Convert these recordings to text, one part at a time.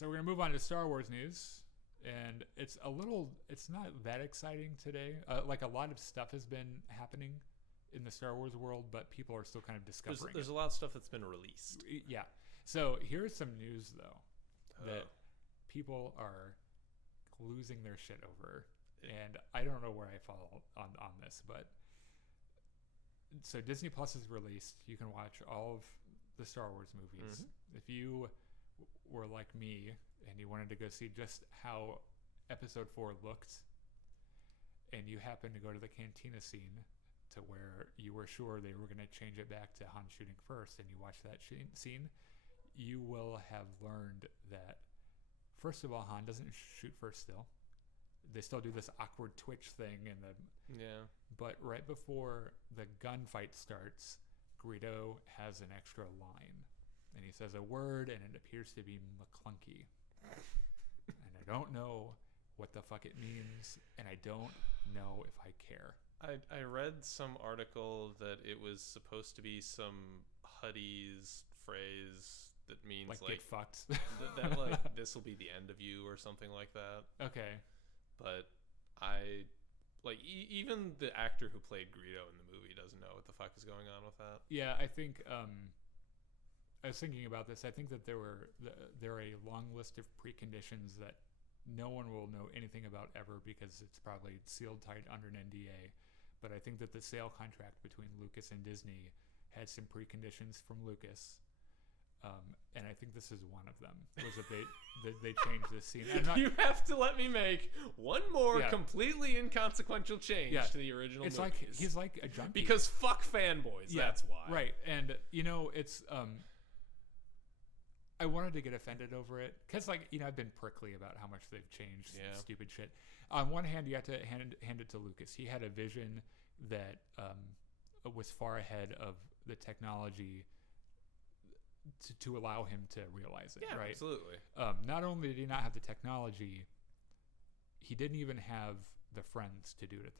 So we're going to move on to Star Wars news. And it's not that exciting today. Like a lot of stuff has been happening in the Star Wars world, but people are still kind of discovering There's a lot of stuff that's been released. Yeah. So here's some news, though, that people are losing their shit over. And I don't know where I fall on this, but so Disney Plus is released. You can watch all of the Star Wars movies. Mm-hmm. If you were like me and you wanted to go see just how episode 4 looked, and you happened to go to the cantina scene to where you were sure they were going to change it back to Han shooting first, and you watch that scene, you will have learned that, first of all, Han doesn't shoot first still. They still do this awkward twitch thing, but right before the gunfight starts, Greedo has an extra line, and he says a word, and it appears to be McClunky. And I don't know what the fuck it means, and I don't know if I care. I read some article that it was supposed to be some Huddy's phrase that means like get fucked. that like this will be the end of you or something like that. Okay. But I like even the actor who played Greedo in the movie doesn't know what the fuck is going on with that. Yeah, I think I was thinking about this. I think that there are a long list of preconditions that no one will know anything about ever because it's probably sealed tight under an NDA. But I think that the sale contract between Lucas and Disney had some preconditions from Lucas. And I think this is one of them, was that they changed this scene. You have to let me make one more completely inconsequential change to the original it's movies. Like he's like a junkie. Because fuck fanboys, that's why. Right, and it's... I wanted to get offended over it because, I've been prickly about how much they've changed stupid shit. On one hand, you have to hand it to Lucas. He had a vision that was far ahead of the technology to allow him to realize it. Yeah, right? Absolutely. Not only did he not have the technology, he didn't even have the friends to do it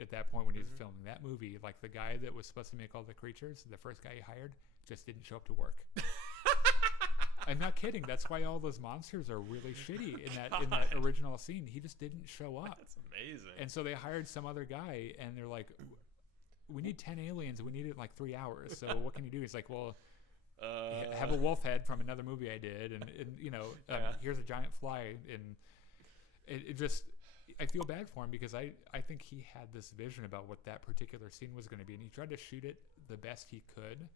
at that point when he was filming that movie. Like the guy that was supposed to make all the creatures, the first guy he hired, just didn't show up to work. I'm not kidding. That's why all those monsters are really shitty in that original scene. He just didn't show up. That's amazing. And so they hired some other guy, and they're like, "We need 10 aliens. We need it in like 3 hours. So what can you do?" He's like, "Well, have a wolf head from another movie I did, and here's a giant fly." And it just, I feel bad for him because I think he had this vision about what that particular scene was going to be, and he tried to shoot it the best he could,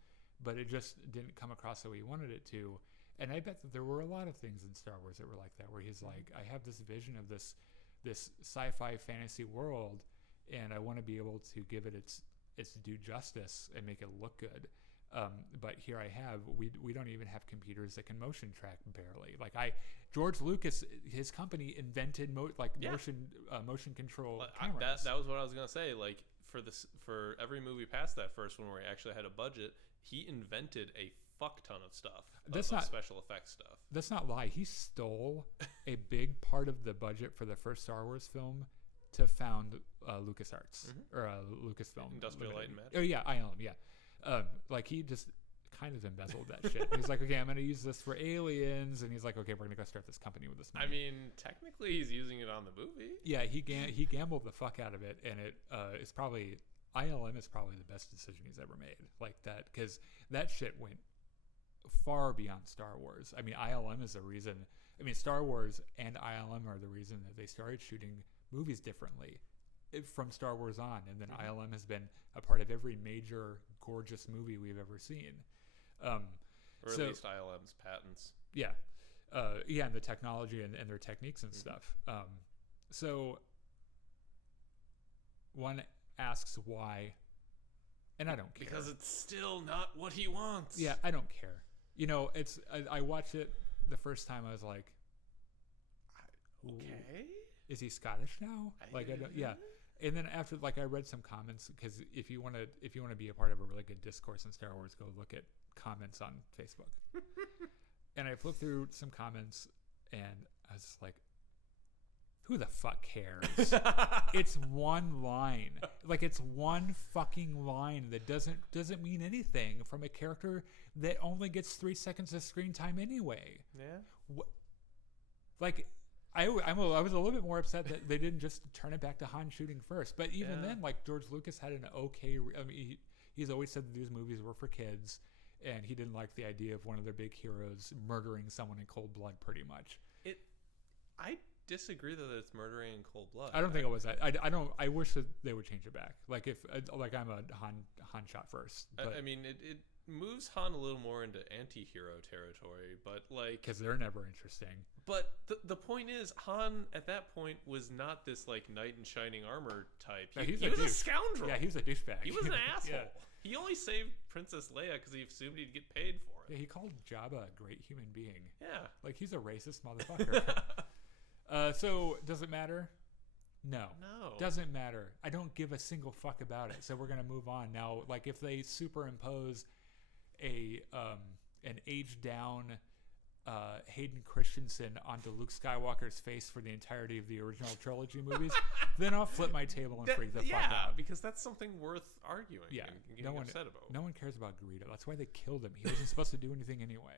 but it just didn't come across the way he wanted it to. And I bet that there were a lot of things in Star Wars that were like that, where he's like, I have this vision of this sci-fi fantasy world, and I want to be able to give it its due justice and make it look good. But here I have, we don't even have computers that can motion track barely. George Lucas, his company invented motion control cameras. That was what I was gonna say. Like for every movie past that first one where he actually had a budget, he invented a fuck ton of stuff. That's not special effects stuff. Let's not lie. He stole a big part of the budget for the first Star Wars film to found LucasArts or Lucasfilm. Industrial Light and Magic. Oh yeah, ILM. Yeah, he just kind of embezzled that shit. And he's like, okay, I'm going to use this for aliens, and he's like, okay, we're going to go start this company with this money. I mean, technically, he's using it on the movie. Yeah, he gambled the fuck out of it, and it's probably ILM is probably the best decision he's ever made. Like that, because that shit went far beyond Star Wars. I mean, ILM is the reason. I mean, Star Wars and ILM are the reason that they started shooting movies differently from Star Wars on, and then ILM has been a part of every major gorgeous movie we've ever seen. Or at least ILM's patents. Yeah. And the technology and their techniques and stuff. So one asks why, and I don't care. Because it's still not what he wants. Yeah, I don't care. I watched it the first time. I was like, okay, is he Scottish now? Yeah. And then after, I read some comments, because if you want to be a part of a really good discourse in Star Wars, go look at comments on Facebook. And I flipped through some comments, and I was just like, who the fuck cares? It's one line. It's one fucking line that doesn't mean anything from a character that only gets 3 seconds of screen time anyway. Yeah. Like, I was a little bit more upset that they didn't just turn it back to Han shooting first. But even then, like, George Lucas had an okay. I mean, he's always said that these movies were for kids, and he didn't like the idea of one of their big heroes murdering someone in cold blood, pretty much. I disagree that it's murdering in cold blood. I don't think it was that. I don't. I wish that they would change it back. Like, if like I'm a Han shot first. I mean, it moves Han a little more into anti-hero territory, but like, because they're never interesting. But the point is, Han at that point was not this like knight in shining armor type. He was a scoundrel. Yeah, he was a douchebag. He was an asshole. He only saved Princess Leia because he assumed he'd get paid for it. Yeah, he called Jabba a great human being. Yeah, like he's a racist motherfucker. So does it matter? No. Doesn't matter. I don't give a single fuck about it. So we're gonna move on now. Like, if they superimpose an aged down Hayden Christensen onto Luke Skywalker's face for the entirety of the original trilogy movies, then I'll flip my table and freak the fuck out. Yeah, because that's something worth arguing. Yeah, and getting upset about. No one cares about Greedo. That's why they killed him. He wasn't supposed to do anything anyway.